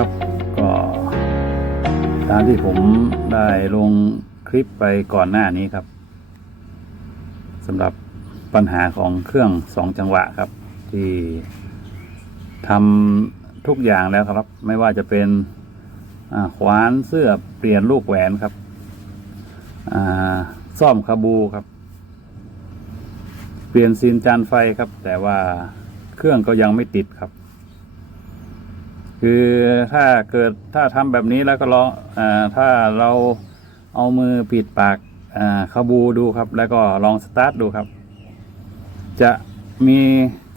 ครับ ก็ตามที่ผมได้ลงคลิปไปก่อนหน้านี้ครับสำหรับปัญหาของเครื่องสองจังหวะครับ ที่ทำทุกอย่างแล้วครับ ไม่ว่าจะเป็นขวานเสื้อเปลี่ยนลูกแหวนครับซ่อมคาบูครับ เปลี่ยนซีนจานไฟครับ แต่ว่าเครื่องก็ยังไม่ติดครับ คือถ้าเกิดถ้าทำแบบนี้แล้วก็ลองอถ้าเราเอามือปิดปากอ่าคาบูดูครับ แล้วก็ลองสตาร์ทดูครับ จะมี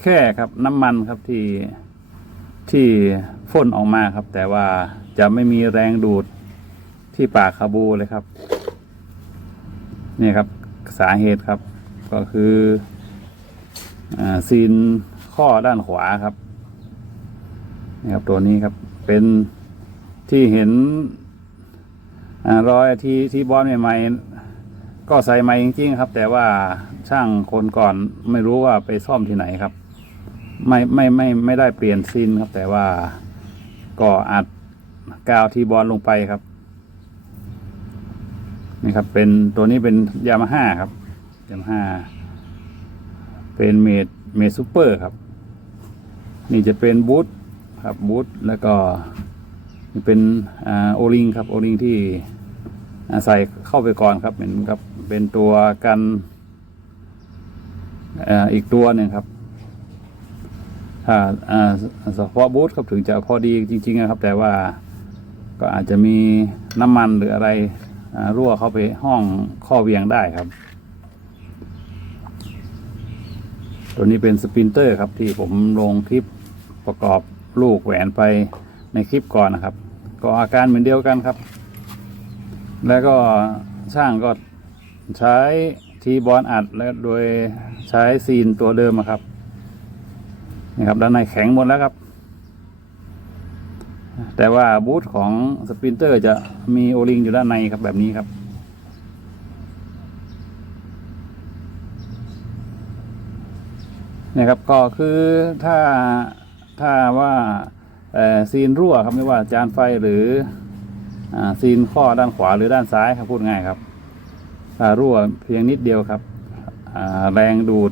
แค่ครับน้ำมันครับที่ที่พ่นออกมาครับ แต่ว่าจะไม่มีแรงดูดที่ปากคาบูเลยครับ นี่ครับสาเหตุครับ ก็คืออซีนข้อด้านขวาครับ นี่ครับตัวนี้ครับเป็นที่เห็นอรอยที่ที่บอลใหม่ๆก็ใส่ใหม่จริงๆครับ แต่ว่าช่างคนก่อนไม่รู้ว่าไปซ่อมที่ไหนครับ ไม่ไม่ไม่ไม่ได้เปลี่ยนซีนครับ แต่ว่าก็อัดกาวทีบอลลงไปครับนี่ครับ เป็นตัวนี้เป็นยามาฮ่าครับยามาฮ่าเป็นเมดเมดซูเปอร์ครับ นี่จะเป็นบูท ครับบูทแล้วก็เป็นโอลิงครับโอลิงที่ใส่เข้าไปก่อนครับเป็นครับเป็นตัวกันอีกตัวหนึ่งครับถ้าเฉพาะบูทครับถึงจะพอดีจริงๆนะครับ แต่ว่าก็อาจจะมีน้ำมันหรืออะไรรั่วเข้าไปห้องข้อเวียงได้ครับ ตัวนี้เป็นสปินเตอร์ครับที่ผมลงคลิปประกอบ ลูกแหวนไปในคลิปก่อนนะครับ ก็อาการเหมือนเดียวกันครับ แล้วก็ช่างก็ใช้ทีบอลอัดและโดยใช้ซีนตัวเดิมครับนี่ครับด้านในแข็งหมดแล้วครับ แต่ว่าบูทของสปรินเตอร์จะมีโอลิงอยู่ด้านในครับแบบนี้ครับนี่ครับก็คือถ้า ถ้าว่าซีนรั่วครับไม่ว่าจานไฟหรือซีนข้อด้านขวาหรือด้านซ้ายครับพูดง่ายครับถ้ารั่วเพียงนิดเดียวครับแรงดูด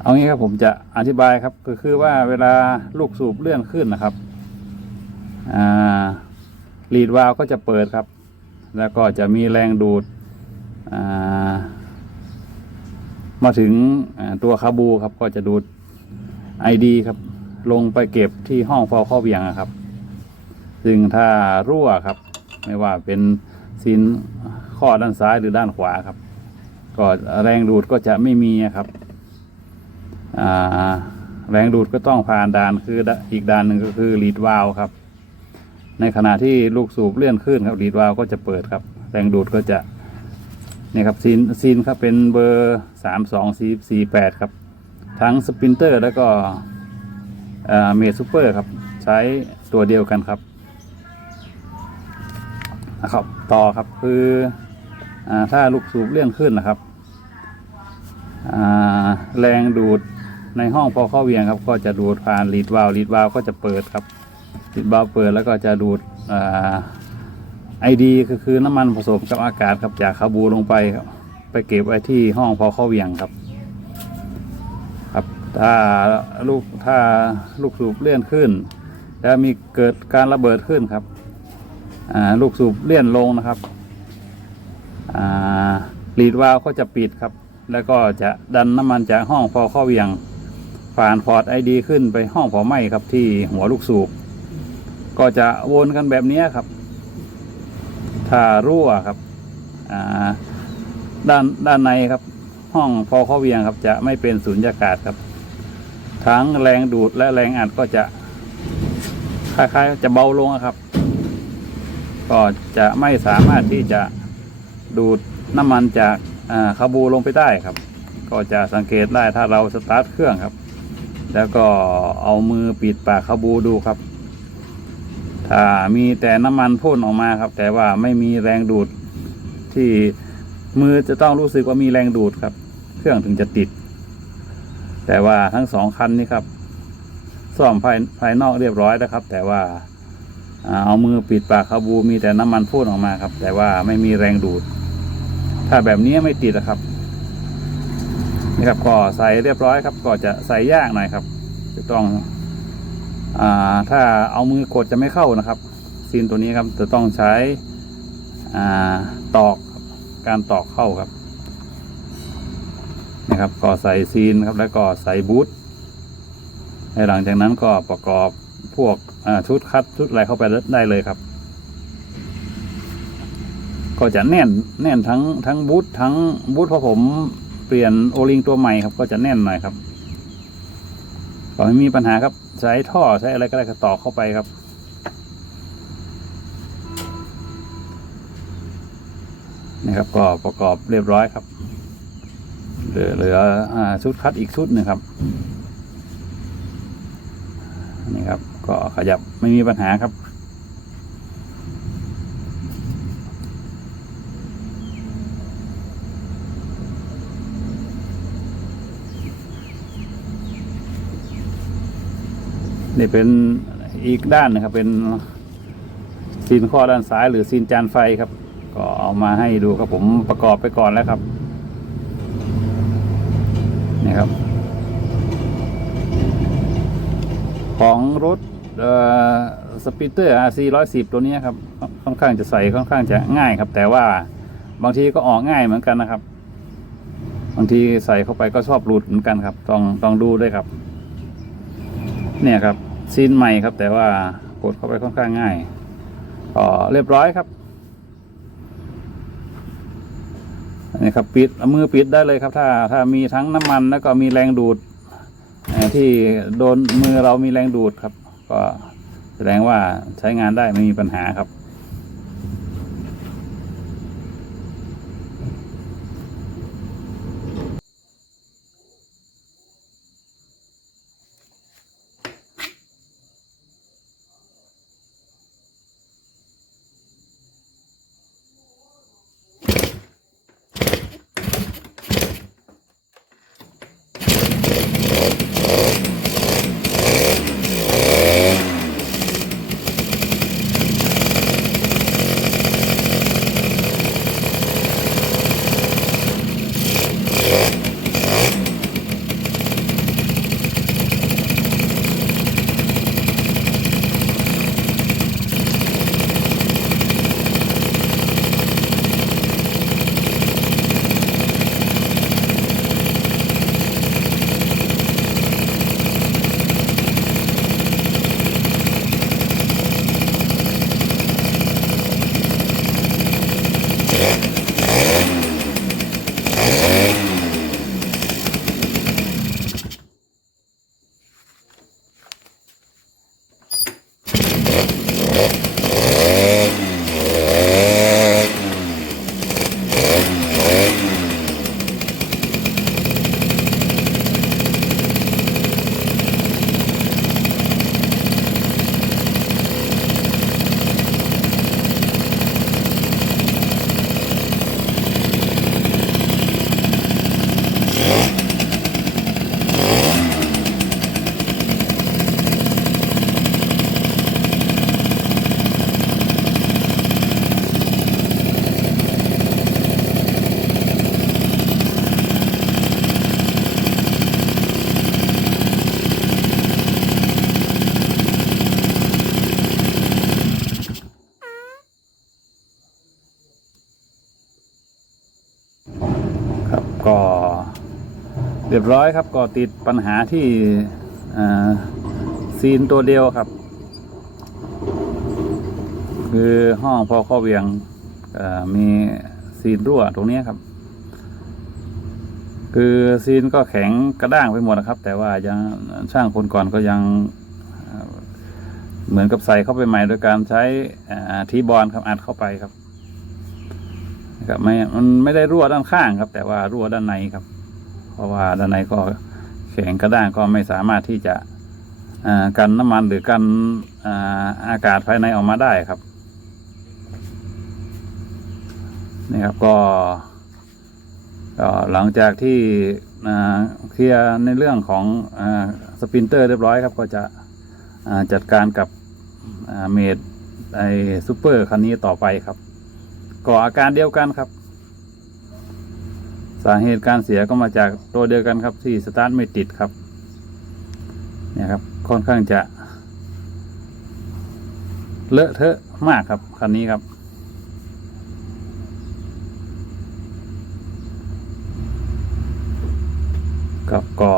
เอางี้ครับผมจะอธิบายครับก็คือว่าเวลาลูกสูบเลื่อนขึ้นนะครับอ่าลีดวาล์วก็จะเปิดครับ แล้วก็จะมีแรงดูดามาถึงตัวคาบูครับก็จะดูด ไอดีครับ ลงไปเก็บที่ห้องเฝ้าข้อเบี่ยงครับ ซึ่งถ้ารั่วครับ ไม่ว่าเป็นซีนข้อด้านซ้ายหรือด้านขวาครับ ก็แรงดูดก็จะไม่มีครับแรงดูดก็ต้องผ่านด่านคืออีกด่านหนึ่งก็คือลีดวาลครับ ในขณะที่ลูกสูบเลื่อนขึ้นครับลีดวาลก็จะเปิดครับ แรงดูดก็จะนี่ครับซีนซีนครับเป็นเบอร์สามสองสี่สี่แปดครับ ทั้งสปรินเตอร์แล้วก็เมดซูเปอร์ครับ ใช้ตัวเดียวกันครับนะครับต่อครับคืออถ้าลูกสูบเลื่อนขึ้นนะครับแรงดูดในห้องพอเข้าเวียงครับ ก็จะดูดผ่านลีดวาลลีดวาลก็จะเปิดครับลีดวาลเปิดแล้วก็จะดูดไอดีก็คือน้ำมันผสมกับอากาศครับจากคาบูลงไปครับไปเก็บไว้ที่ห้องพอเข้าเวียงครับ ถ้าลูกถ้าลูกสูบเลื่อนขึ้น แล้วมีเกิดการระเบิดขึ้นครับลูกสูบเลื่อนลงนะครับอ่าลีดวาล์วก็จะปิดครับ แล้วก็จะดันน้ำมันจากห้องพอเข้าเวียงผ่านพอร์ตไอดีขึ้นไปห้องเผาไหม้ครับที่หัวลูกสูบ ก็จะวนกันแบบนี้ครับ ถ้ารั่วครับด้านด้านในครับ ห้องพอเข้าเวียงครับจะไม่เป็นสูญญากาศครับ ทั้งแรงดูดและแรงอัดก็จะคล้ายๆจะเบาลงครับ ก็จะไม่สามารถที่จะดูดน้ำมันจากอ่าคาบูลงไปได้ครับ ก็จะสังเกตได้ถ้าเราสตาร์ทเครื่องครับ แล้วก็เอามือปิดปากคาบูดูครับ ถ้ามีแต่น้ำมันพ่นออกมาครับ แต่ว่าไม่มีแรงดูดที่มือจะต้องรู้สึกว่ามีแรงดูดครับ เครื่องถึงจะติด แต่ว่าทั้งสองคันนี้ครับซ่อมภายภายนอกเรียบร้อยนะครับ แต่ว่าเอามือปิดปากคาบูมีแต่น้ำมันพ่นออกมาครับ แต่ว่าไม่มีแรงดูด ถ้าแบบนี้ไม่ติดนะครับนี่ครับก็ใส่เรียบร้อยครับ ก็จะใส่ยากหน่อยครับ จะต้องอ่าถ้าเอามือกดจะไม่เข้านะครับซีนตัวนี้ครับจะต้องใช้อ่าตอกการตอกเข้าครับ นะครับก็ใส่ซีนครับแล้วก็ใส่บูทในหลังจากนั้นก็ประกอบพวกชุดคัดชุดอะไรเข้าไปได้เลยครับ ก็จะแน่นแน่นทั้งทั้งบูททั้งบูทเพราะผมเปลี่ยนโอลิงตัวใหม่ครับก็จะแน่นหน่อยครับก็ไม่มีปัญหาครับใช้ท่อใช้อะไรก็ได้ก็ต่อเข้าไปครับนะครับก็ประกอบเรียบร้อยครับ เหลือเหลืออชุดคัดอีกชุดหนึ่งครับนี่ครับ ก็ขยับไม่มีปัญหาครับนี่เป็นอีกด้านนะครับ เป็นซีนข้อด้านซ้าย หรือซีนจานไฟครับ ก็เอามาให้ดูครับผมประกอบไปก่อนแล้วครับนี่ครับ ของ รถสปีเตอร์ RC 110 ตัวนี้ครับ ค่อนข้างจะใส่ค่อนข้างจะง่ายครับ แต่ว่าบางทีก็ออกง่ายเหมือนกันนะครับ บางทีใส่เข้าไปก็ชอบหลุดเหมือนกันครับ ต้องต้องดูด้วยครับ เนี่ยครับซีนใหม่ครับ แต่ว่ากดเข้าไปค่อนข้างง่ายก็เรียบร้อยครับนี่ครับปิดเอามือปิดได้เลยครับ ถ้าถ้ามีทั้งน้ำมันแล้วก็มีแรงดูด ที่โดนมือเรามีแรงดูดครับ ก็แสดงว่าใช้งานได้ไม่มีปัญหาครับ เรียบร้อยครับก็ติดปัญหาที่ซีนตัวเดียวครับ คือห้องพอข้อเวียงมีซีนรั่วตรงนี้ครับ คือซีนก็แข็งกระด้างไปหมดนะครับ แต่ว่ายังช่างคนก่อนก็ยังเหมือนกับใส่เข้าไปใหม่โดยการใช้ทีบอลครับอัดเข้าไปครับครับไม่มันไม่ได้รั่วด้านข้างครับ แต่ว่ารั่วด้านในครับ เพราะว่าด้านในก็แข็งกระด้างก็ไม่สามารถที่จะกันน้ำมันหรือกันอากาศภายในออกมาได้ครับนี่ครับก็หลังจากที่เคลียร์ในเรื่องของอสปินเตอร์เรียบร้อยครับก็จะจัดการกับเมดไอซูเปอร์คันนี้ต่อไปครับก่ออาการเดียวกันครับ สาเหตุการเสียก็มาจากตัวเดียวกันครับที่สตาร์ทไม่ติดครับ เนี่ยครับค่อนข้างจะ เลอะเทอะมากครับคันนี้ครับ กับก็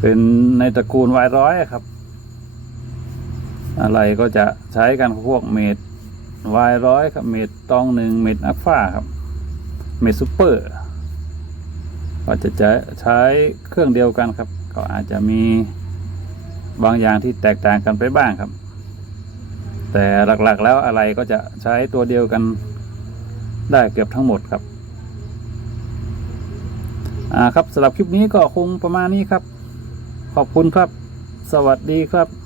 เป็นในตระกูลวายร้อยครับ อะไรก็จะใช้กันพวกเมดวายร้อยครับเมดตองหนึ่งเมดอัลฟาครับ เมซูเปอร์ก็จะจะใช้เครื่องเดียวกันครับ ก็อาจจะมีบางอย่างที่แตกต่างกันไปบ้างครับ แต่หลักๆแล้วอะไรก็จะใช้ตัวเดียวกันได้เกือบทั้งหมดครับอ่าครับสำหรับคลิปนี้ก็คงประมาณนี้ครับ ขอบคุณครับ สวัสดีครับ